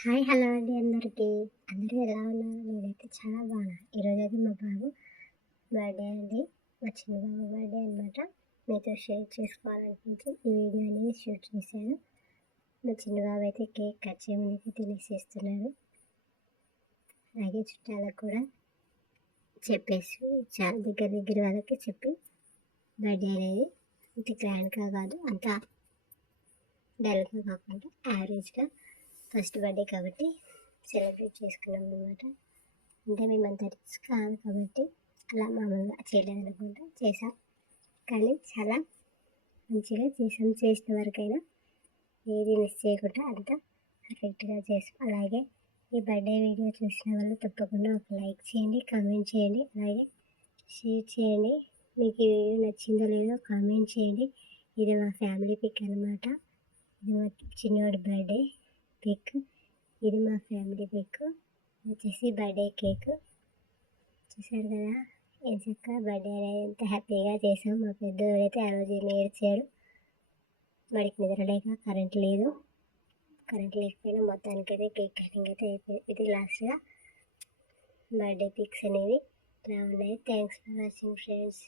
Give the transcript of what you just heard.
Hi hello అండి అందరికీ. అందరూ ఎలా ఉన్నారు? నేనైతే చాలా బాగున్నా. ఈరోజైతే మా బాబు బర్త్డే అండి. మా చిన్న బాబు బర్త్డే అనమాట. మీతో షేర్ చేసుకోవాలనిపించి ఈ వీడియో అనేది షూట్ చేశాను. మా చిన్న బాబు అయితే కేక్ కట్ చేయమని తినేసేస్తున్నాడు. అలాగే చుట్టాలకు కూడా చెప్పేసి చాలా దగ్గర వాళ్ళకి చెప్పి బర్త్డే అనేది అంత గ్రాండ్గా కాదు, అంత డల్గా కాకుండా యావరేజ్గా ఫస్ట్ బర్త్డే కాబట్టి సెలబ్రేట్ చేసుకున్నాం అనమాట. అంటే మేమంత రిచ్ కాదు కాబట్టి అలా మామూలుగా చేయలేదనుకుంటా చేసాం, కానీ చాలా మంచిగా చేసాం. చేసిన వరకైనా ఏది మిస్ చేయకుండా అంతా పర్ఫెక్ట్గా చేసాం. అలాగే ఈ బర్త్డే వీడియో చూసిన వాళ్ళు తప్పకుండా ఒక లైక్ చేయండి, కామెంట్ చేయండి, అలాగే షేర్ చేయండి. మీకు ఈ వీడియో నచ్చిందో లేదో కామెంట్ చేయండి. ఇది మా ఫ్యామిలీ పిక్ అనమాట. ఇది మా చిన్నోడి బర్త్డే పిక్. ఇది మా ఫ్యామిలీ పిక్. వచ్చేసి బర్త్డే కేక్ చూసారు కదా, ఎంచక్క బర్త్డే అనేది ఎంత హ్యాపీగా చేసాం. మా పెద్దోడైతే ఆ రోజు ఏడ్చాడు. వాడికి నిద్రలేక కరెంట్ లేదు. కరెంట్ లేకపోయినా మొత్తానికైతే కేక్ కటింగ్ అయితే అయిపోయింది. ఇది లాస్ట్గా బర్త్డే పిక్స్ అనేవి ఇలా ఉన్నాయి. Thanks for watching friends.